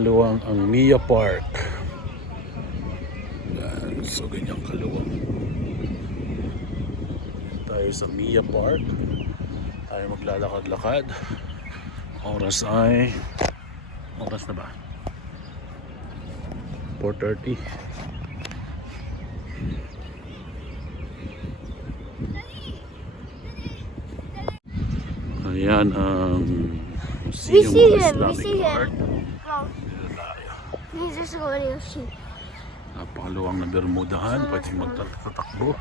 kaluwang ang Mia Park. Yan. So ganyang kaluwang. Tayo sa Mia Park. Tayo maglalakad-lakad. Oras na ba? 4:30. Ayan ang Museum of Islamic Art. Dito tayo. Napakaluwang na Bermudahan. Pwede magtatakbo.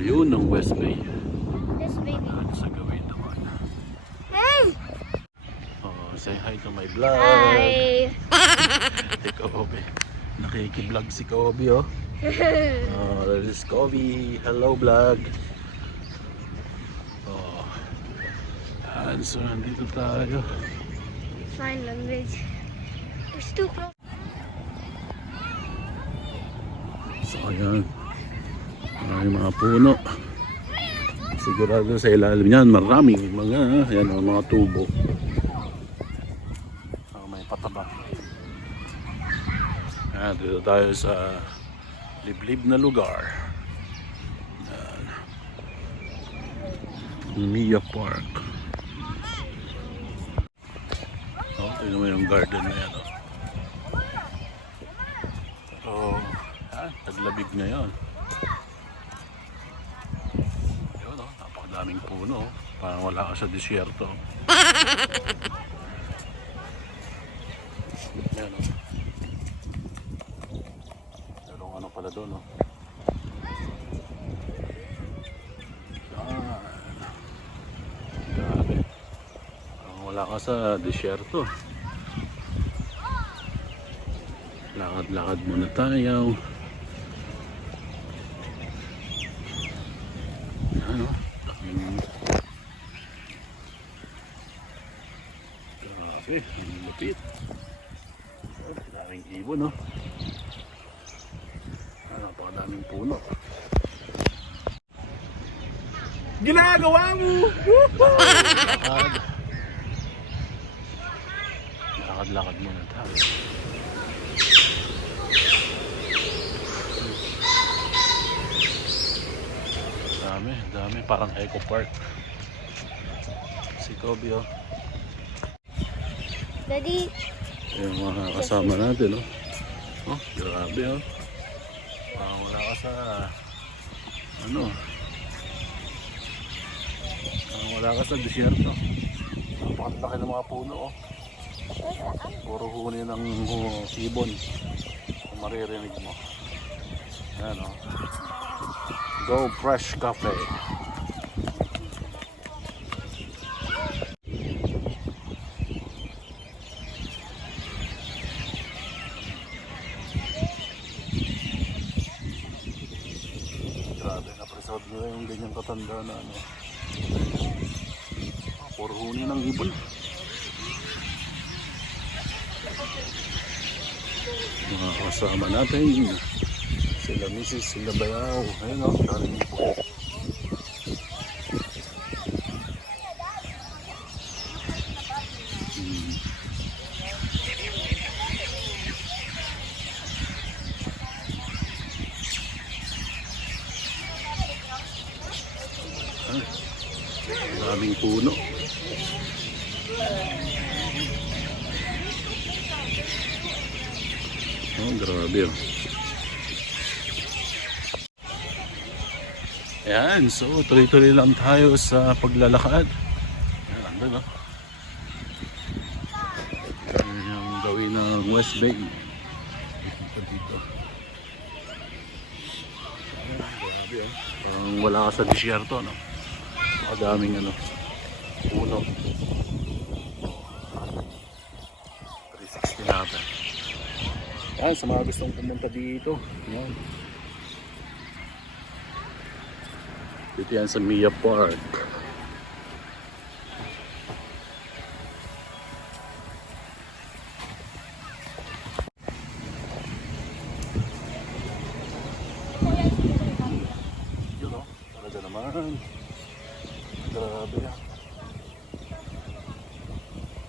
Ayun ang West Bay. At sa gawin naman. Hey! Oh, say hi to my vlog. Hi! Si Kobe. Nakiki-vlog si Kobe, oh. Oh, this is Kobe. Hello, vlog. Oh. Yan, so nandito tayo. Sign language. It's too close. So, ayan. Maraming mga puno. Sigurado sa ilalim niyan, maraming mga, ayan, mga tubo. Oh, may pataba. Ayan, dito tayo sa liblib na lugar. Ayan. Mia Park. Oh, tignan mo yung garden na yan. Oh. Pero, taglabig ngayon. Yun, oh, napakadaming puno. Parang wala ka sa disyerto. Yan, oh. Merong ano pala doon, oh. Grabe. Parang wala ka sa disyerto. Lakad-lakad muna tayo. Ano? Grabe, ang lupit. Daming ibon, no? Napakadaming puno. Ginagawa mo! Lakad-lakad muna tayo. Dami, parang Eco Park. Si Kobe, oh. Daddy. Yung mga kasama natin, oh. Oh, grabe, oh. Parang wala ka sa ano, parang wala ka sa disyerto. Napakalaki ng mga puno, oh. Puro huni ng ibon. Kung maririnig mo. Ayan, oh. Go Fresh Cafe. Grabe, napreserve nila yung ganyang katanda na ano. Puro huni ng ibon. Mga kasama natin. Sila Mrs. Sila Bayaw. Ayun, oh, galing po. Maraming puno. Oh, grabe, oh. Ayan, so tuloy-tuloy lang tayo sa paglalakad. Ayan, andun, no? Ayan yung gawin ng West Bay. Dito. Ayan, grabe, oh. Parang wala ka sa disyerto, no? Makadaming, ano, puno. 360 natin. Ayan, sa mga gustong pumunta dito. Ayan. Dito yan sa Mia Park. Yun, o. Talaga naman. Grabe yan.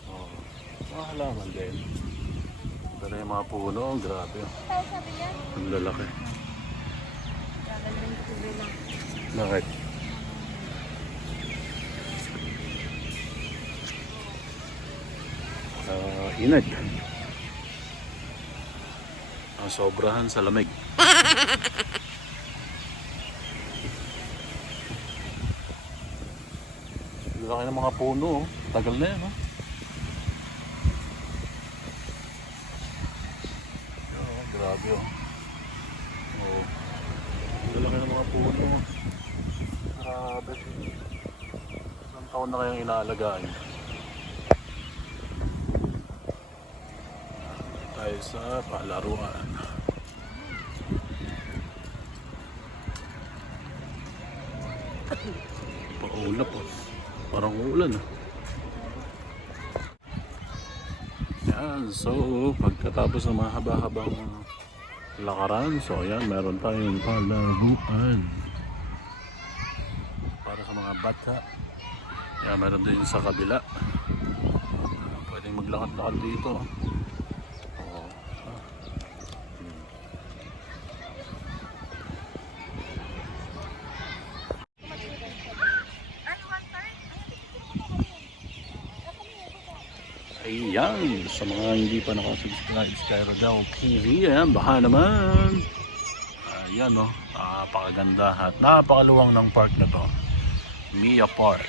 Oh, mga halaman din. puno, grabe. Tayo sabi niya. Ang lalaki. Gagawin ko bilang. Bakit? Init. Ang sobrahan sa lamig. Laki ng mga puno, oh. Tagal na yan, oh. Oh, grabe, oh. Oh. Laki ng mga puno. Grabe. Ilang taon na kayang inaalagaan? Tayo sa palaruan. Paulap, oh. Parang uulan, ah. Yan, so pagkatapos ng mga haba-habang lakaran, so ayan, meron tayong palaruan para sa mga bata. Yan, meron din sa kabila. Pwedeng maglakad-lakad dito. Oo. Ayan, sa mga hindi pa nakasubscribe sa Rodel TV, ayan, baka naman. Ayan, no, napakaganda at napakaluwang ng park na to. Mia Park.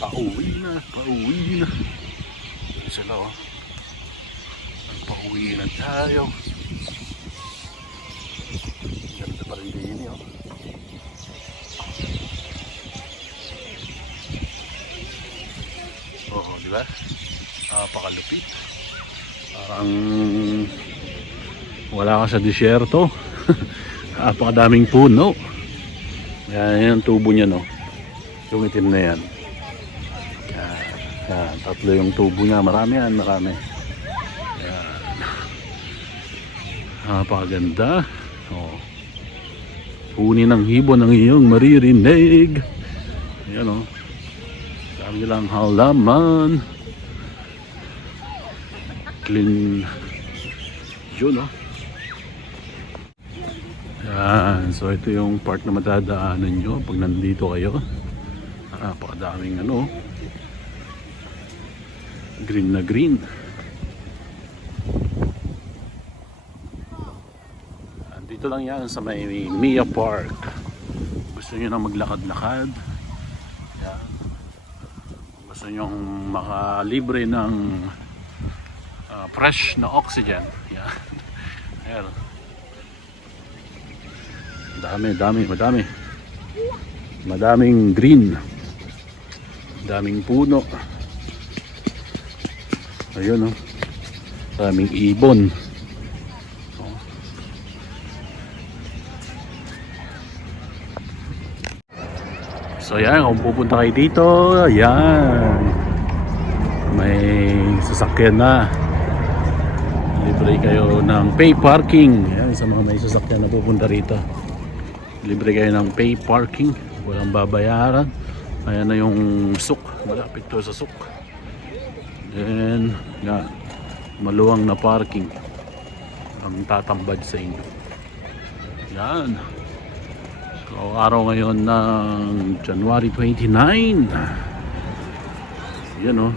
Pauwi na. Sila, oh. Pauwi na tayo. Ganda pa rin din, oh. Oo, di ba? Napakalupit. Parang wala ka sa disyerto. Napakadaming puno. Yan yung tubo niya, no? Yung itim na yan. Yan, tatlo yung tubo niya. Marami yan, marami. Yan. Napakaganda. Oh. Punin ng hibon ang iyong maririnig. Ayan, oh. Sabi lang halaman. Clean. Yun, oh. Yan. So ito yung part na matadaanan nyo pag nandito kayo. Napakadaming ano, green na green. Dito lang yan sa may Mia Park. Gusto nyo na maglakad-lakad, yan. Gusto nyo makalibre ng fresh na oxygen, yan. Ayan. Madaming green, daming puno. Ayun, oh. Daming ibon. So yan, kung pupunta kayo dito, yan, may sasakyan na. Libre kayo ng pay parking. Yan, sa mga may sasakyan na pupunta rito, libre kayo ng pay parking, walang babayaran. Ayan na yung suk, malapit to sa suk. Then yan, maluwang na parking ang tatambad sa inyo. Yan. So, araw ngayon ng January 29. Yan, oh.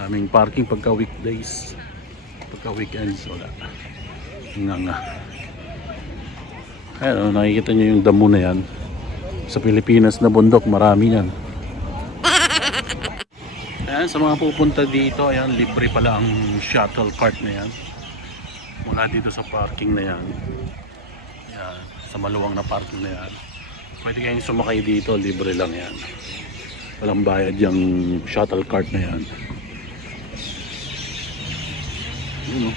Aming parking pagka weekdays. Pagka weekends, wala. Nga. Ayan, oh, nakikita nyo yung damo na yan. Sa Pilipinas na bundok, marami yan. Ayan, sa mga pupunta dito, ayan, libre pala ang shuttle cart na yan. Mula dito sa parking na yan. Ayan, sa maluwang na parking na yan. Pwede kayong sumakay dito, libre lang yan. Walang bayad yung shuttle cart na yan. Yun, oh.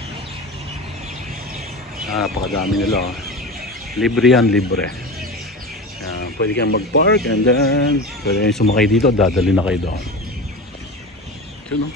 Napakadami nila, oh. Libre yan, libre. Ayan, pwede kayong mag-park and then pwede kayong sumakay dito, dadali na kayo doon. Yun, oh.